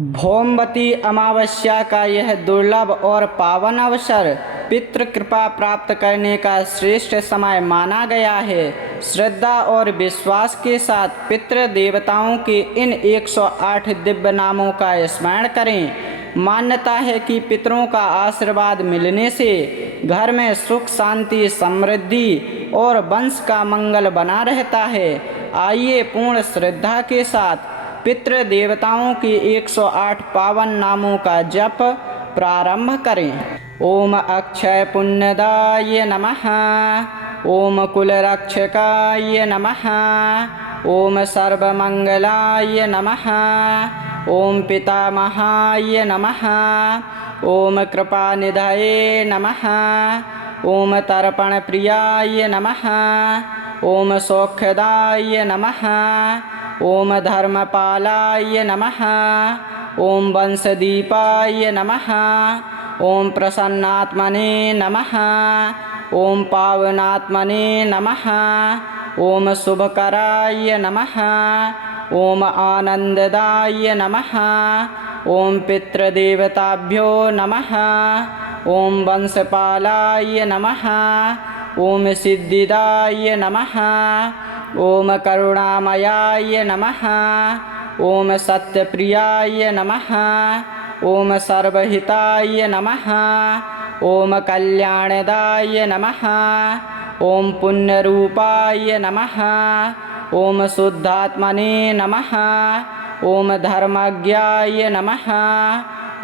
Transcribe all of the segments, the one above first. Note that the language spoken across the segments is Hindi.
भौमवती अमावस्या का यह दुर्लभ और पावन अवसर पितृ कृपा प्राप्त करने का श्रेष्ठ समय माना गया है। श्रद्धा और विश्वास के साथ पितृ देवताओं के इन 108 दिव्य नामों का स्मरण करें। मान्यता है कि पितरों का आशीर्वाद मिलने से घर में सुख शांति समृद्धि और वंश का मंगल बना रहता है। आइए पूर्ण श्रद्धा के साथ पितृ देवताओं के 108 पावन नामों का जप प्रारंभ करें। ओम अक्षय पुण्यदाय नमः। ओम कुलरक्षकाय नमः। ओम सर्वमंगलाय नमः। ओम पितामहाय नमः। ओम कृपानिधये नमः। ओम तर्पणप्रियाय नमः। ओम सौख्यदाय नमः। ओम धर्मपालाय नमः। ओम वंशदीपाय नमः। ओम प्रसन्नात्मने नमः। ओम पावनात्मने नमः। ओम शुभकराय नमः। ओम आनंददाय नमः। ओम पितृदेवताभ्यो नमः। ओम वंशपालाय नमः। ओम सिद्धिदाय नमः। ओम करुणामयाय नमः। ओम सत्यप्रियाय नमः। ओम सर्वहिताय नमः। ओम कल्याणदाय नमः। ओम पुण्यरूपाय नमः। ओम शुद्धात्मने नमः। ओम धर्मज्ञाय नमः।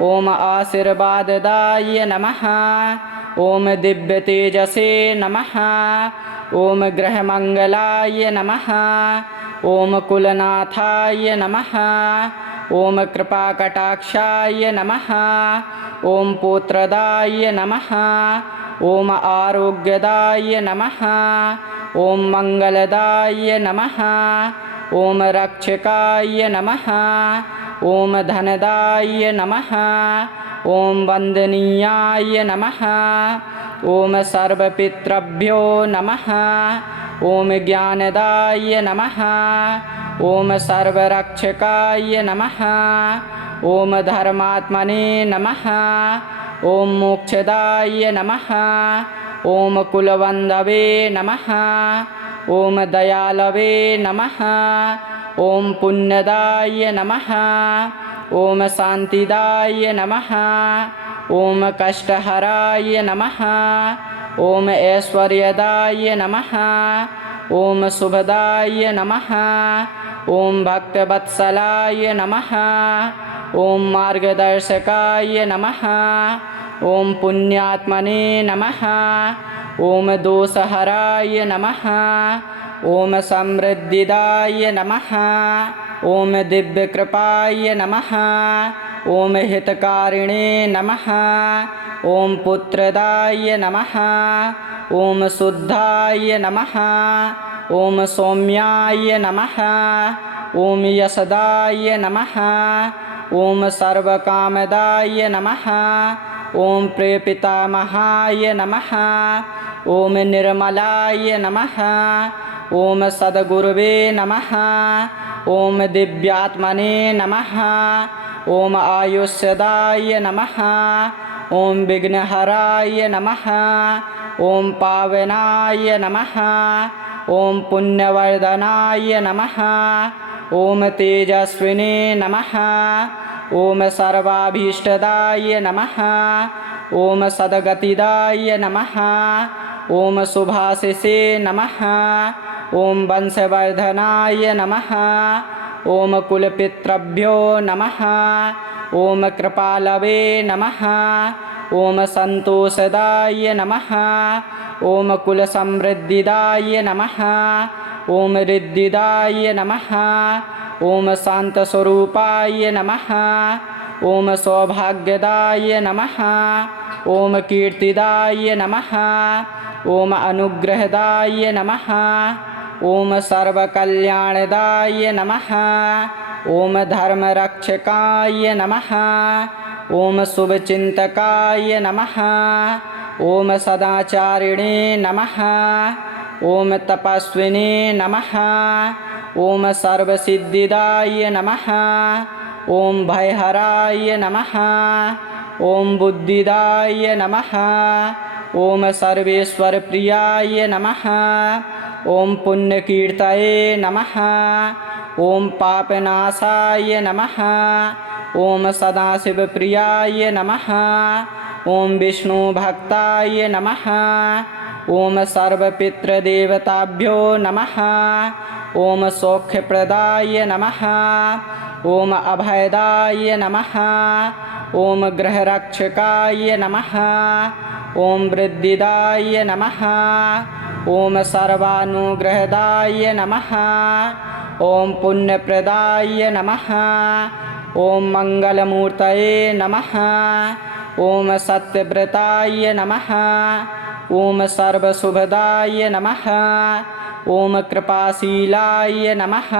ओम आशीर्वाददाय नमः। ओम दिव्यतेजसे नमः। ओम ग्रहमंगलाय नमः। ओम कुलनाथाय नमः। ओम कृपाकटाक्षाय नमः। ओम पुत्रदाय नमः। ओम आरोग्यदाय नमः। ओम मंगलदाय नमः। ओम रक्षकाय नमः। ओम धनदाय नमः। ओम वंदनीयाय नमः। ओम सर्वपितृभ्यो नमः। ओम ज्ञानदाय नमः। ओम सर्वरक्षकाय नमः। ओम धर्मात्मने नमः। ओम मोक्षदाय नमः। ओम कुलवंदवे नमः। ओम दयालवे नमः। ओम पुण्यदाय नमः। ओम शांतिदाय नमः। ओम कष्टहराय नमः। ओम ऐश्वर्यदाय नमः। ओम शुभदाय नमः। ओम भक्तवत्सलाय नमः। ओम मार्गदर्शकाय नमः। ओम पुण्यात्मने नमः। ओम दोषहराय नमः। ओम समृद्धिदाय नमः। ओम दिव्यकृपाय नमः। ओम हितकारिणे नमः। ओम पुत्रदाय नमः। ओम शुद्धाय नमः। ओम सौम्याय नमः। ओम यशदाय नमः। ओम सर्वकामदाय नमः। ओम प्रियपितामहाय नमः। ओम निर्मलाय नमः। ओम सद्गुरुवे नमः। ओम दिव्यात्मने नमः। ओम आयुष्यदाय नमः। ओम विघ्नहराय नमः। ओम पावनाय नमः। ओम पुण्यवर्धनाय नमः। ओम तेजस्विने नमः। ओम सर्वाभीष्टदाय नमः। ओम सद्गतिदाय नमः। ओम शुभाशिषे नमः। ओम वंशवर्धनाय नमः। ओम कुलपितृभ्यो नमः। ओम कृपालवे नमः। ओम संतोषदाय नमः। ओम कुलसमृद्धिदाय नमः। ओम रिद्धिदाय नमः। ओम शान्तस्वरूपाय नमः। ओम सौभाग्यदाय नमः। ओम कीर्तिदाय नमः। ओम अनुग्रहदाय नमः। ओम सर्वकल्याणदाय नमः। ओम धर्मरक्षकाय नमः। ओम शुभचिंतकाय नमः। ओम सदाचारिणे नमः। ओम तपस्विने नमः। ओम सर्वसिद्धिदाय नमः। ॐ भयहराय नमः। ॐ बुद्धिदाय नमः। ॐ सर्वेश्वरप्रियाय नमः। ॐ पुण्यकीर्तये नमः। ॐ पापनाशाय नमः। ॐ सदाशिवप्रियाय नमः। ॐ विष्णुभक्ताय नमः। ॐ सर्वपितृदेवताभ्यो नमः। ॐ सौख्यप्रदाय नमः। ॐ अभयदाय नमः। ॐ गृहरक्षकाय नमः। ॐ वृद्धिदाय नमः। ॐ सर्वानुग्रहदाय नमः। ॐ पुण्यप्रदाय नमः। ॐ मङ्गलमूर्तये नमः। ॐ सत्यव्रताय नमः। ॐ सर्वशुभदाय नमः। ॐ कृपाशीलाय नमः।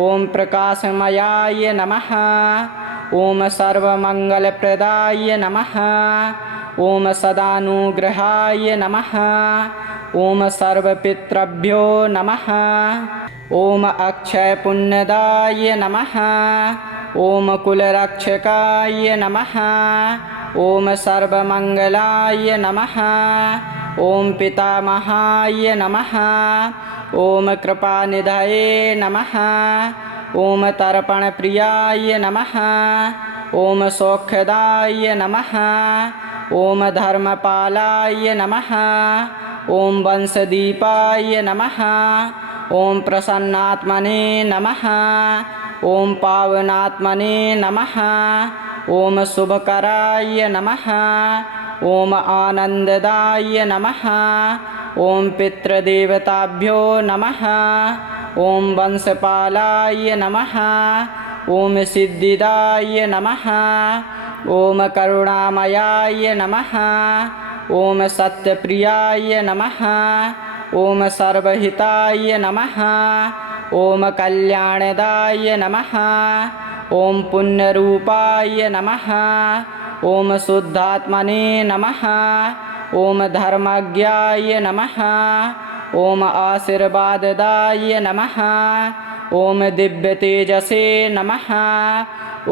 ॐ प्रकाशमयाय नमः। ॐ सर्वमङ्गलप्रदाय नमः। ॐ सदानुग्रहाय नमः। ॐ सर्वपितृभ्यो नमः। ॐ अक्षयपुण्यदाय नमः। ॐ कुलरक्षकाय नमः। ॐ सर्वमङ्गलाय नमः। ॐ पितामहाय नमः। ॐ कृपानिधये नमः। ॐ तर्पणप्रियाय नमः। ॐ सौख्यदाय नमः। ॐ धर्मपालाय नमः। ॐ वंशदीपाय नमः। ॐ प्रसन्नात्मने नमः। ॐ पावनात्मने नमः। ॐ शुभकराय नमः। ॐ आनन्ददाय नमः। ॐ पितृदेवताभ्यो नमः। ॐ वंशपालाय नमः। ॐ सिद्धिदाय नमः। ॐ करुणामयाय नमः। ॐ सत्यप्रियाय नमः। ॐ सर्वहिताय नमः। ॐ कल्याणदाय नमः। ॐ पुण्यरूपाय नमः। ॐ शुद्धात्मने नमः। ॐ धर्मज्ञाय नमः। ॐ आशीर्वाददाय नमः। ॐ दिव्यतेजसे नमः।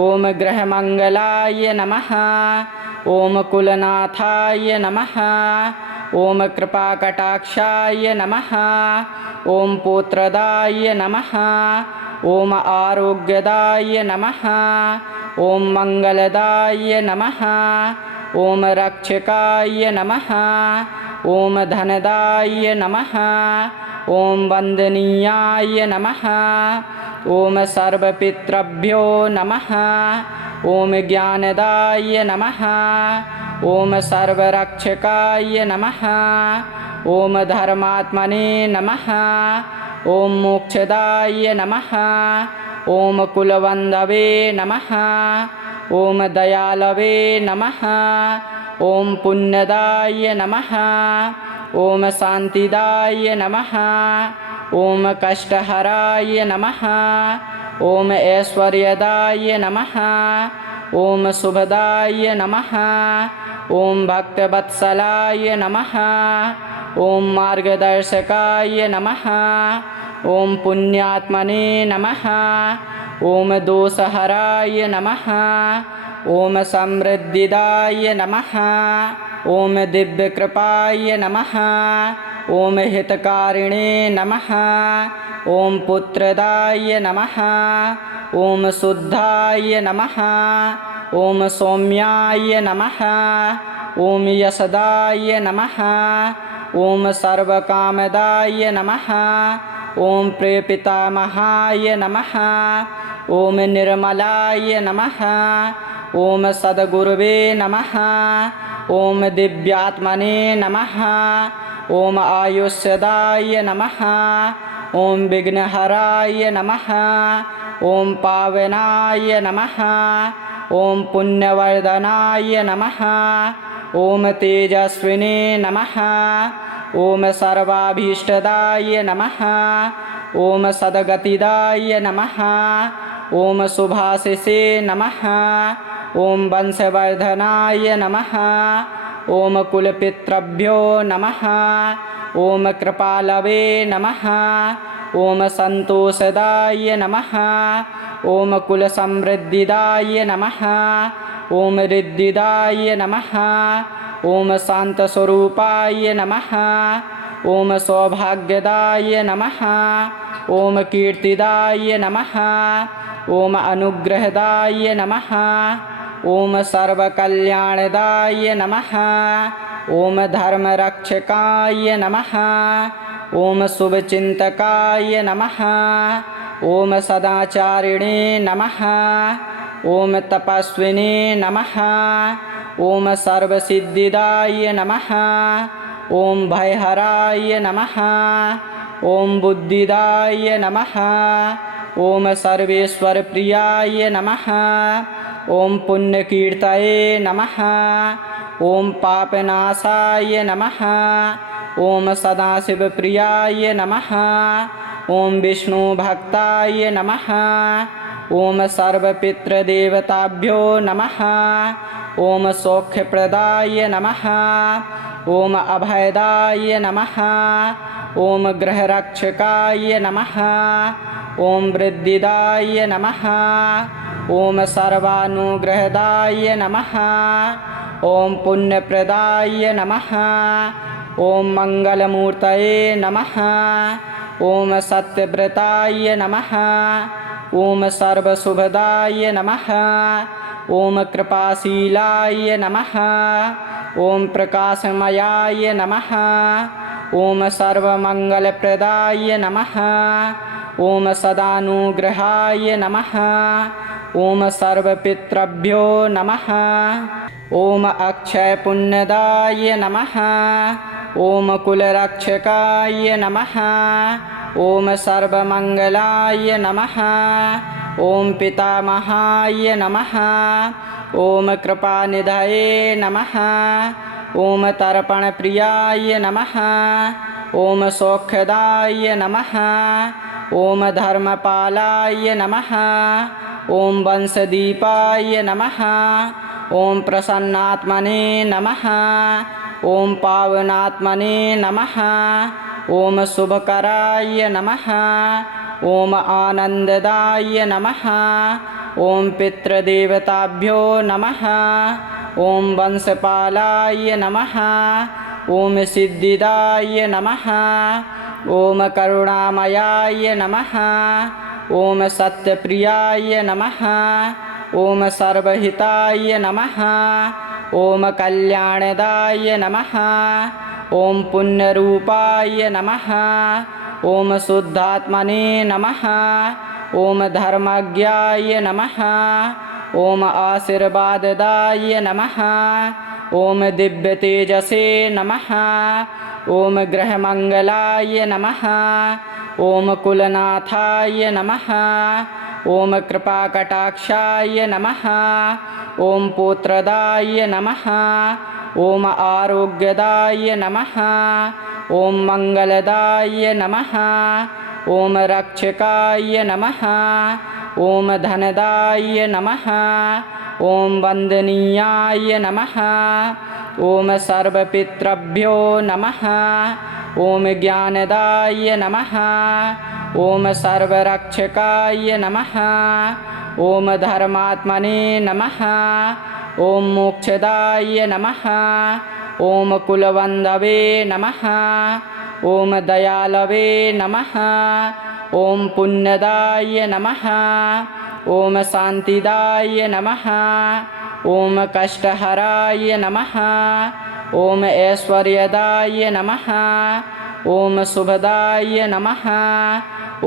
ॐ गृहमङ्गलाय नमः। ॐ कुलनाथाय नमः। ॐ कृपाकटाक्षाय नमः। ॐ पुत्रदाय नमः। ॐ आरोग्यदाय नमः। ॐ मङ्गलदाय नमः। ॐ रक्षकाय नमः। ॐ धनदाय नमः। ॐ वन्दनीयाय नमः। ॐ सर्वपितृभ्यो नमः। ॐ ज्ञानदाय नमः। ॐ सर्वरक्षकाय नमः। ॐ धर्मात्मने नमः। ॐ मोक्षदाय नमः। ॐ कुलवन्धवे नमः। ॐ दयालवे नमः। ॐ पुण्यदाय नमः। ॐ शान्तिदाय नमः। ॐ कष्टहराय नमः। ॐ ऐश्वर्यदाय नमः। ॐ शुभदाय नमः। ॐ भक्तवत्सलाय नमः। ॐ मार्गदर्शकाय नमः। ॐ पुण्यात्मने नमः। ॐ दोषहराय नमः। ॐ समृद्धिदाय नमः। ॐ दिव्यकृपाय नमः। ॐ हितकारिणे नमः। ॐ पुत्रदाय नमः। ॐ शुद्धाय नमः। ॐ सौम्याय नमः। ॐ यशदाय नमः। ॐ सर्वकामदाय नमः। ॐ प्रियपितामहाय नमः। ॐ निर्मलाय नमः। ॐ सद्गुरुवे नमः। ॐ दिव्यात्मने नमः। ॐ आयुष्यदाय नमः। ॐ विघ्नहराय नमः। ॐ पावनाय नमः। ॐ पुण्यवर्धनाय नमः। ॐ तेजस्विने नमः। ॐ सर्वाभीष्टदाय नमः। ॐ सद्गतिदाय नमः। ॐ शुभाशिषे नमः। ॐ वंशवर्धनाय नमः। ॐ कुलपितृभ्यो नमः। ॐ कृपालवे नमः। ॐ सन्तोषदाय नमः। ॐ कुलसमृद्धिदाय नमः ॐ रिद्धिदाय नमः ॐ शान्तस्वरूपाय नमः ॐ सौभाग्यदाय नमः ॐ कीर्तिदाय नमः ॐ अनुग्रहदाय नमः ॐ सर्वकल्याणदाय नमः ॐ धर्मरक्षकाय नमः ॐ शुभचिन्तकाय नमः ॐ सदाचारिणे नमः ॐ तपस्विने नमः ॐ सर्वसिद्धिदाय नमः ॐ भयहराय नमः ॐ बुद्धिदाय नमः ॐ सर्वेश्वरप्रियाय नमः ॐ पुण्यकीर्तये नमः ॐ पापनाशाय नमः ॐ सदाशिवप्रियाय नमः ॐ विष्णुभक्ताय नमः ॐ सर्वपितृदेवताभ्यो नमः ॐ सौख्यप्रदाय नमः ॐ अभयदाय नमः ॐ गृहरक्षकाय नमः ॐ वृद्धिदाय नमः ॐ सर्वानुग्रहदाय नमः ॐ पुण्यप्रदाय नमः ॐ मङ्गलमूर्तये नमः ॐ सत्यव्रताय नमः ॐ सर्वशुभदाय नमः ॐ कृपाशीलाय नमः ॐ प्रकाशमयाय नमः ॐ सर्वमङ्गलप्रदाय नमः ॐ सदानुग्रहाय नमः ॐ सर्वपितृभ्यो नमः ॐ अक्षयपुण्यदाय नमः ॐ कुलरक्षकाय नमः ॐ सर्वमङ्गलाय नमः ॐ पितामहाय नमः ॐ कृपानिधये नमः ॐ तर्पणप्रियाय नमः ॐ सौख्यदाय नमः ॐ धर्मपालाय नमः ॐ वंशदीपाय नमः ॐ प्रसन्नात्मने नमः ॐ पावनात्मने नमः ॐ शुभकराय नमः ॐ आनन्ददाय नमः ॐ पितृदेवताभ्यो नमः ॐ वंशपालाय नमः ॐ सिद्धिदाय नमः ॐ करुणामयाय नमः ॐ सत्यप्रियाय नमः ॐ सर्वहिताय नमः ॐ कल्याणदाय नमः ॐ पुण्यरूपाय नमः ॐ शुद्धात्मने नमः ॐ धर्मज्ञाय नमः ॐ आशीर्वाददाय नमः ॐ दिव्यतेजसे नमः ॐ ग्रहमङ्गलाय नमः ॐ कुलनाथाय नमः ॐ कृपाकटाक्षाय नमः ॐ पुत्रदाय नमः ॐ आरोग्यदाय नमः ॐ मङ्गलदाय नमः ॐ रक्षकाय नमः ॐ धनदाय नमः ॐ वन्दनीयाय नमः ॐ सर्वपितृभ्यो नमः ॐ ज्ञानदाय नमः ॐ सर्वरक्षकाय नमः ॐ धर्मात्मने नमः ॐ मोक्षदाय नमः ॐ कुलवन्धवे नमः ॐ दयालवे नमः ॐ पुण्यदाय नमः ॐ शान्तिदाय नमः ॐ कष्टहराय नमः ॐ ऐश्वर्यदाय नमः ॐ शुभदाय नमः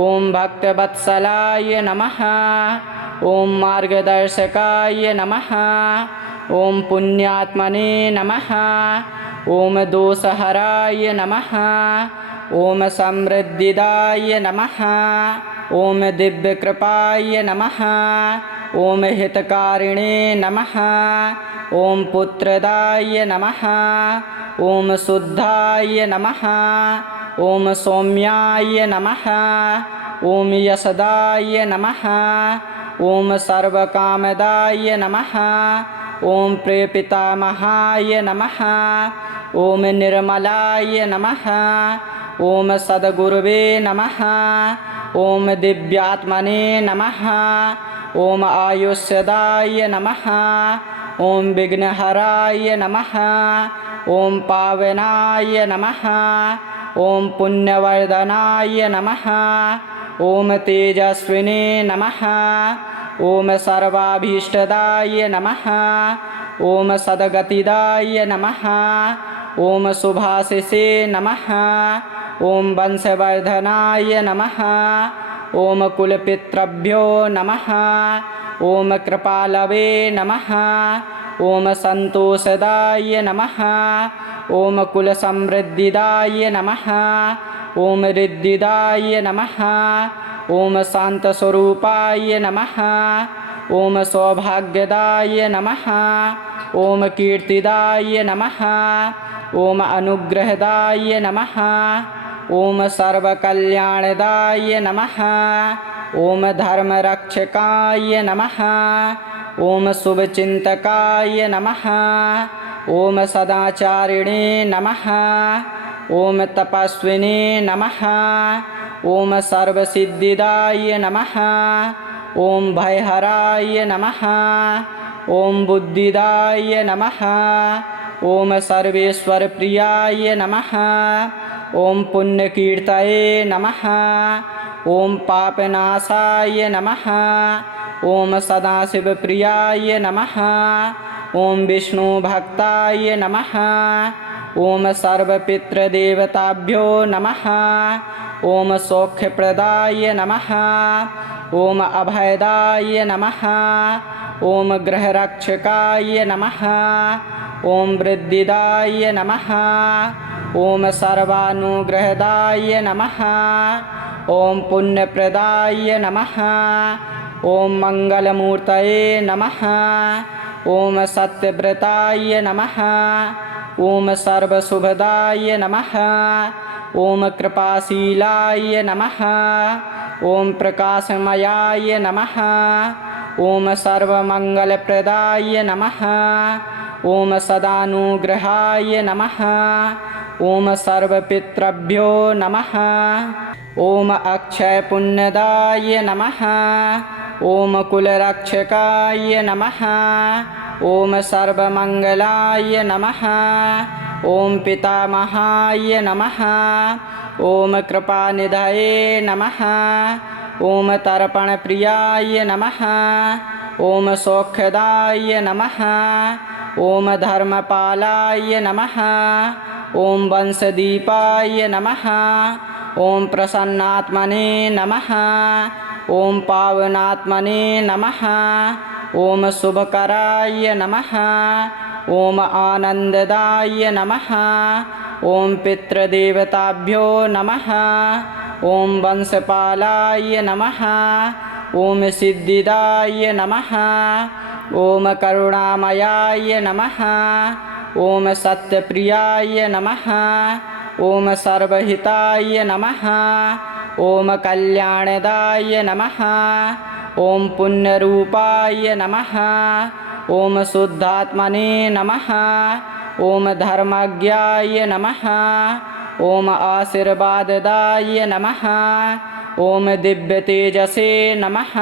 ॐ भक्तवत्सलाय नमः ॐ मार्गदर्शकाय नमः ॐ पुण्यात्मने नमः ॐ दोषहराय नमः ॐ समृद्धिदाय नमः ॐ दिव्यकृपाय नमः ॐ हितकारिणे नमः ॐ पुत्रदाय नमः ॐ शुद्धाय नमः ॐ सौम्याय नमः ॐ यशदाय नमः ॐ सर्वकामदाय नमः ॐ प्रियपितामहाय नमः ॐ निर्मलाय नमः ॐ सद्गुरुवे नमः ॐ दिव्यात्मने नमः। ॐ आयुष्यदाय नमः। ॐ विघ्नहराय नमः। ॐ पावनाय नमः। ॐ पुण्यवर्धनाय नमः। ॐ तेजस्विने नमः। ॐ सर्वाभीष्टदाय नमः। ॐ सद्गतिदाय नमः। ॐ शुभाशिषे नमः। ॐ वंशवर्धनाय नमः। ॐ कुलपितृभ्यो नमः। ॐ कृपालवे नमः। ॐ सन्तोषदाय नमः। ॐ कुलसमृद्धिदाय नमः। ॐ रिद्धिदाय नमः। ॐ शान्तस्वरूपाय नमः। ॐ सौभाग्यदाय नमः। ॐ कीर्तिदाय नमः। ॐ अनुग्रहदाय नमः। ॐ सर्वकल्याणदाय नमः। ॐ धर्मरक्षकाय नमः। ॐ शुभचिन्तकाय नमः। ॐ सदाचारिणे नमः। ॐ तपस्विने नमः। ॐ सर्वसिद्धिदाय नमः। ॐ भयहराय नमः। ॐ बुद्धिदाय नमः। ॐ सर्वेश्वरप्रियाय नमः। ॐ पुण्यकीर्तये नमः। ॐ पापनाशाय नमः। ॐ सदाशिवप्रियाय नमः। ॐ विष्णुभक्ताय नमः। ॐ सर्वपितृदेवताभ्यो नमः। ॐ सौख्यप्रदाय नमः। ॐ अभयदाय नमः। ॐ गृहरक्षकाय नमः। ॐ वृद्धिदाय नमः। ॐ सर्वानुग्रहदाय नमः। ॐ पुण्यप्रदाय नमः। ॐ मङ्गलमूर्तये नमः। ॐ सत्यव्रताय नमः। ॐ सर्वशुभदाय नमः। ॐ कृपाशीलाय नमः। ॐ प्रकाशमयाय नमः। ॐ सर्वमङ्गलप्रदाय नमः। ॐ सदानुग्रहाय नमः। ॐ सर्वपितृभ्यो नमः। ॐ अक्षयपुण्यदाय नमः। ॐ कुलरक्षकाय नमः। ॐ सर्वमङ्गलाय नमः। ॐ पितामहाय नमः। ॐ कृपानिधये नमः। ॐ तर्पणप्रियाय नमः। ॐ सौख्यदाय नमः। ॐ धर्मपालाय नमः। ॐ वंशदीपाय नमः। ॐ प्रसन्नात्मने नमः। ॐ पावनात्मने नमः। ॐ शुभकराय नमः। ॐ आनन्ददाय नमः। ॐ पितृदेवताभ्यो नमः। ॐ वंशपालाय नमः। ॐ सिद्धिदाय नमः। ॐ करुणामयाय नमः। ॐ सत्यप्रियाय नमः। ॐ सर्वहिताय नमः। ॐ कल्याणदाय नमः। ॐ पुण्यरूपाय नमः। ॐ शुद्धात्मने नमः। ॐ धर्मज्ञाय नमः। ॐ आशीर्वाददाय नमः। ॐ दिव्यतेजसे नमः।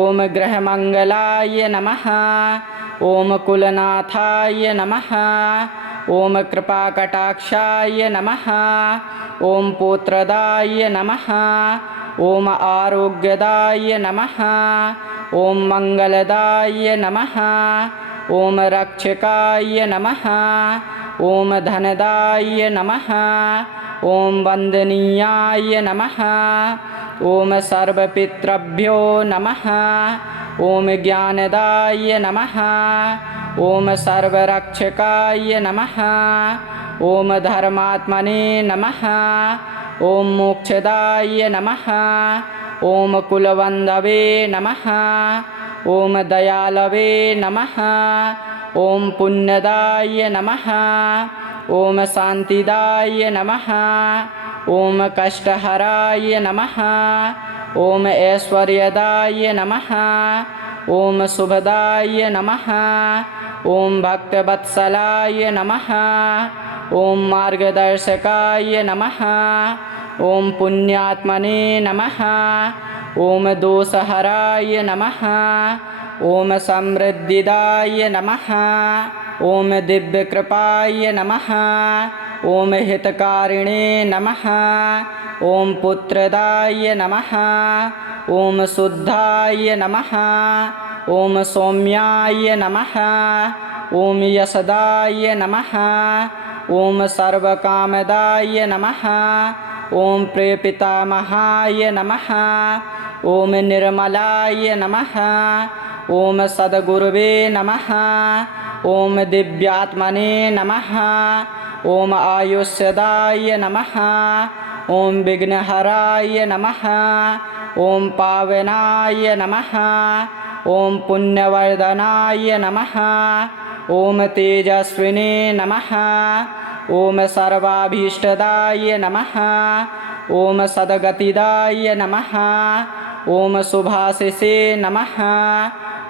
ॐ ग्रहमङ्गलाय नमः। ॐ कुलनाथाय नमः। ॐ कृपाकटाक्षाय नमः। ॐ पुत्रदाय नमः। ॐ आरोग्यदाय नमः। ॐ मङ्गलदाय नमः। ॐ रक्षकाय नमः। ॐ धनदाय नमः। ॐ वन्दनीयाय नमः। ॐ सर्वपितृभ्यो नमः। ॐ ज्ञानदाय नमः। ॐ सर्वरक्षकाय नमः। ॐ धर्मात्मने नमः। ॐ मोक्षदाय नमः। ॐ कुलवन्धवे नमः। ॐ दयालवे नमः। ॐ पुण्यदाय नमः। ॐ शान्तिदाय नमः। ॐ कष्टहराय नमः। ॐ ऐश्वर्यदाय नमः। ॐ शुभदाय नमः। ॐ भक्तवत्सलाय नमः। ॐ मार्गदर्शकाय नमः। ॐ पुण्यात्मने नमः ॐ दोषहराय नमः ॐ समृद्धिदाय नमः ॐ दिव्यकृपाय नमः ॐ हितकारिणे नमः ॐ पुत्रदाय नमः ॐ शुद्धाय नमः ॐ सौम्याय नमः ॐ यशदाय नमः ॐ सर्वकामदाय नमः ॐ प्रियपितामहाय नमः ॐ निर्मलाय नमः ॐ सद्गुरुवे नमः ॐ दिव्यात्मने नमः ॐ आयुष्यदाय नमः ॐ विघ्नहराय नमः ॐ पावनाय नमः ॐ पुण्यवर्धनाय नमः ॐ तेजस्विने नमः ॐ सर्वाभीष्टदाय नमः ॐ सद्गतिदाय नमः ॐ शुभाशिषे नमः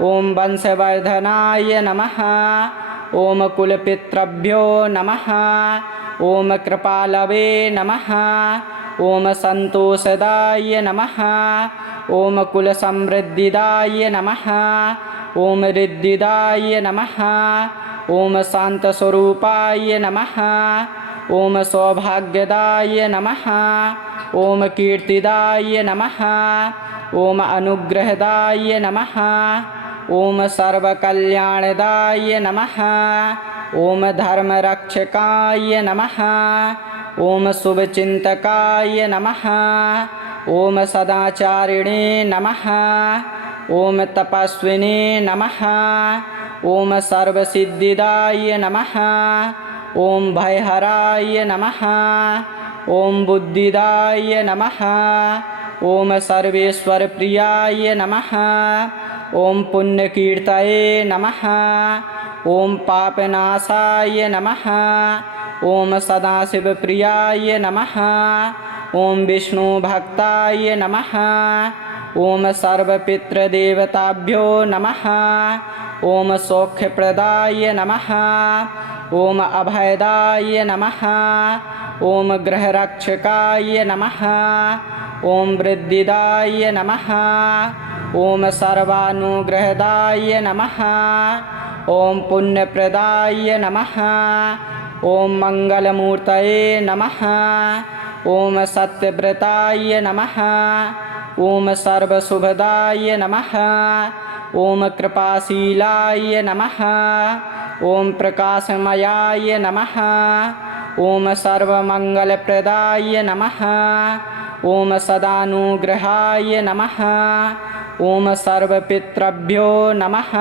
ॐ वंशवर्धनाय नमः ॐ कुलपितृभ्यो नमः ॐ कृपालवे नमः ॐ सन्तोषदाय नमः ॐ कुलसमृद्धिदाय नमः ॐ रिद्धिदाय नमः ॐ शान्तस्वरूपाय नमः ॐ सौभाग्यदाय नमः ॐ कीर्तिदाय नमः ॐ अनुग्रहदाय नमः ॐ सर्वकल्याणदाय नमः ॐ धर्मरक्षकाय नमः ॐ शुभचिन्तकाय नमः ॐ सदाचारिणे नमः ॐ तपस्विने नमः ॐ सर्वसिद्धिदाय नमः ॐ भयहराय नमः ॐ बुद्धिदाय नमः ॐ सर्वेश्वरप्रियाय नमः ॐ पुण्यकीर्तये नमः ॐ पापनाशाय नमः ॐ सदाशिवप्रियाय नमः ॐ विष्णुभक्ताय नमः ॐ सर्वपितृदेवताभ्यो नमः ॐ सौख्यप्रदाय नमः ॐ अभयदाय नमः ॐ गृहरक्षकाय नमः ॐ वृद्धिदाय नमः ॐ सर्वानुग्रहदाय नमः ॐ पुण्यप्रदाय नमः ॐ मङ्गलमूर्तये नमः ॐ सत्यव्रताय नमः ॐ सर्वशुभदाय नमः ॐ कृपाशीलाय नमः ॐ प्रकाशमयाय नमः ॐ सर्वमङ्गलप्रदाय नमः ॐ सदानुग्रहाय नमः ॐ सर्वपितृभ्यो नमः।